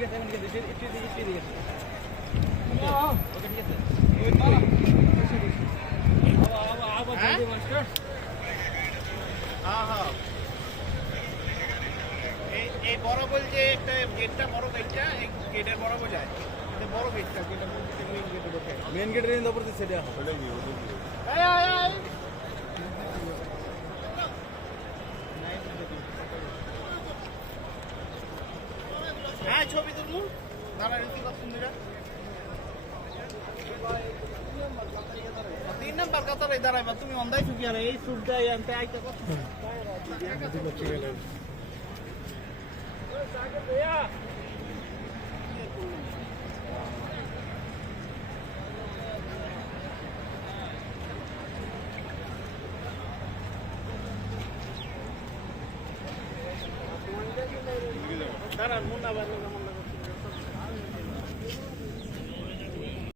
ঠিক আছে একটু ঠিক আছে ওকে ঠিক আছে আবার জলদি মাস্টার হ্যাঁ এই বড় বল যে একটা গেটটা বড় গেটটা এই গেটের বড় বল যায় এটা বড় গেটটা যেটা মসজিদের মেইন গেটে ঢোকে মেন গেটের ইন উপর দিছে দেয়া ওটাই নিয়ে ওটাই নিয়ে এই হ্যাঁ ছবি তুলমু দাঁড়া ঋতিক সুন্দর 3 নাম্বার কাতারে দাঁড়াইবা তুমি অন্ধাই চুকি আর এই সুরটাই আনতে আইতে কত দাঁড়ান মুন্না বাড়ি